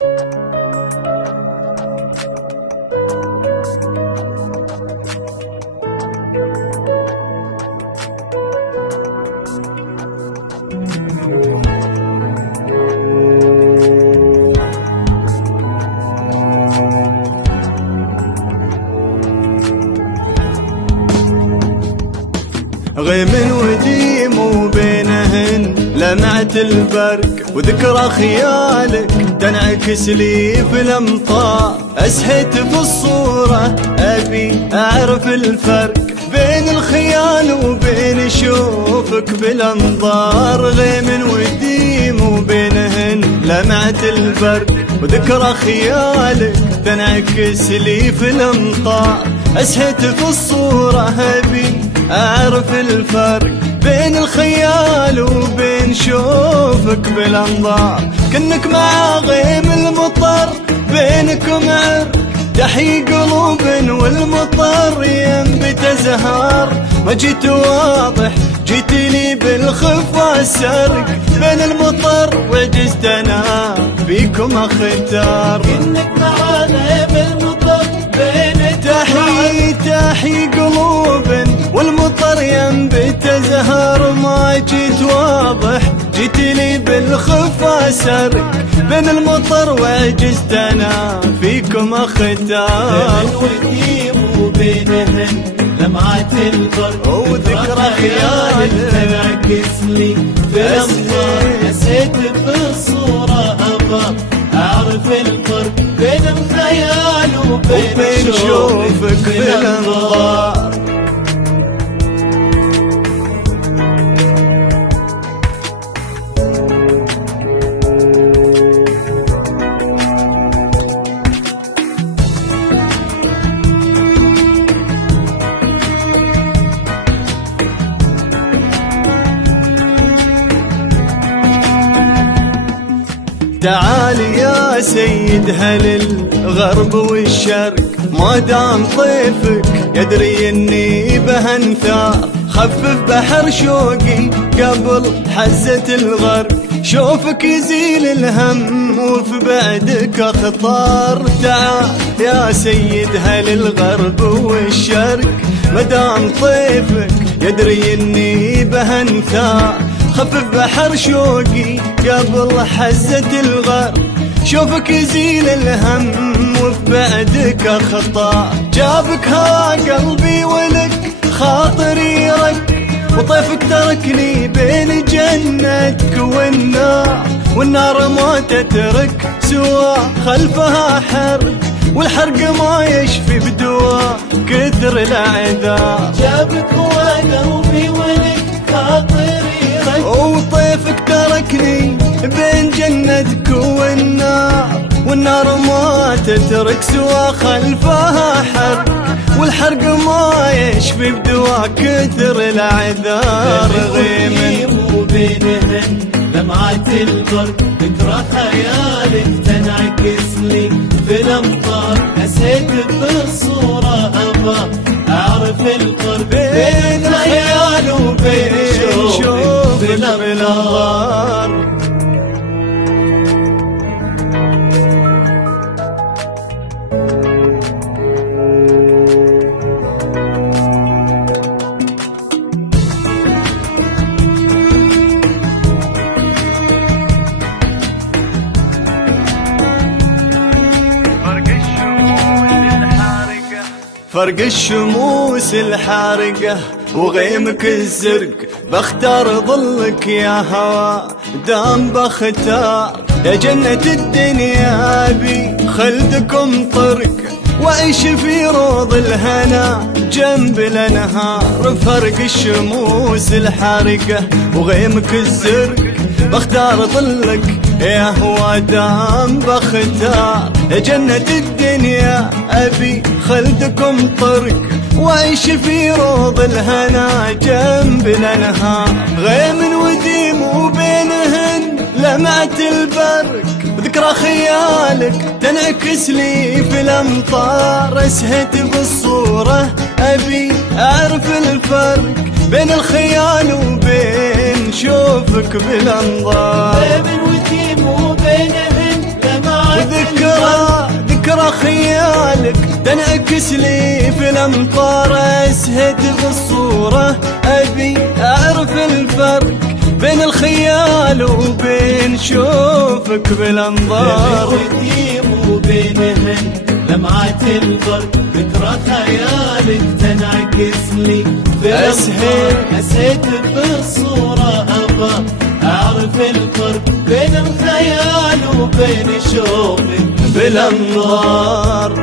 غيم وديم وبينهن لمعة البرق وذكرى خيالك تنعكس لي في الامطار. اسهت في الصورة ابي اعرف الفرق بين الخيال وبين شوفك بالانظار. غيم وديم وبينهن لمعة البرق وذكرى خيالك تنعكس لي في الامطار. اسهت في الصورة ابي أعرف الفرق بين الخيال وبين شوفك بالأنظار. كأنك مع غيم المطر بينكم عرق تحيي قلوب والمطر ينبت أزهار. ما جيت واضح جيت لي بالخفا السرق بين المطر وعجزت أنا فيكم أختار. كأنك مع غيم المطر بين تحيي قلوب والمطر ينبت أزهار. ما جيت واضح جيت لي بالخفا سرق بين المطر وعجزت أنا فيكم أختار. وديم وبينهن لمعة البرق وذكرى خيالك تنعكس لي في الأمطار. نسيت بالصورة أبغى أعرف الفرق بين الخيال وبين شوفك بالأنظار. تعال يا سيد هل الغرب والشرق ما دام طيفك يدري اني بهنثار. خفف بحر شوقي قبل حزة الغرب شوفك يزيل الهم وفي بعدك اخطار. تعال يا سيد هل الغرب والشرق ما دام طيفك يدري اني بهنثار. خفف بحر شوقي قبل حزة الغرب شوفك يزيل الهم وفي بعدك اخطار. جابك ها قلبي ولك خاطري رك وطيفك تركني بين جنتك والنار. والنار ما تترك سوى خلفها حرق والحرق ما يشفي بدواء كثر الأعذار. جابك هو قلبي ولك خاطري وطيفك تركني بين جنتك والنار. والنار ما تترك سوى خلفها حرق والحرق ما يشفي بدواء كثر الأعذار. غيم وبينهن لمعة البرق ذكرى خيالك تنعكس لي في الأمطار. نسيت بالصورة أبغى أعرف الفرق بين الخيال وبين شوفك بالأنظار. فرق الشموس الحارقة وغيمك الزرق بختار ظلك يا هوا دام بختار. يا جنة الدنيا بي خلدكم طرق وعيش في روض الهنا جنب الانهار. فرق الشموس الحارقة وغيمك الزرق بختار ظلك يا هوا دام بختار. يا جنة الدنيا أبي خلدكم طرق وعيش في روض الهنا جنب الأنهار. غيم وديم وبينهن لمعة البرق ذكرى خيالك تنعكس لي في الأمطار. اسهت بالصورة أبي أعرف الفرق بين الخيال وبين شوفك بالأنظار. غيم وديم وبينهن لمعة خيالك تنعكس لي في الأمطار، أسهد بالصورة أبي أعرف الفرق بين الخيال وبين شوفك بالأنظار. بين وبينهن لمعة البرق، ذكرى خيالك تنعكس لي في الأمطار، أسهد بالصورة أبا أعرف الفرق بين الخيال وبين شوفك بالأنظار.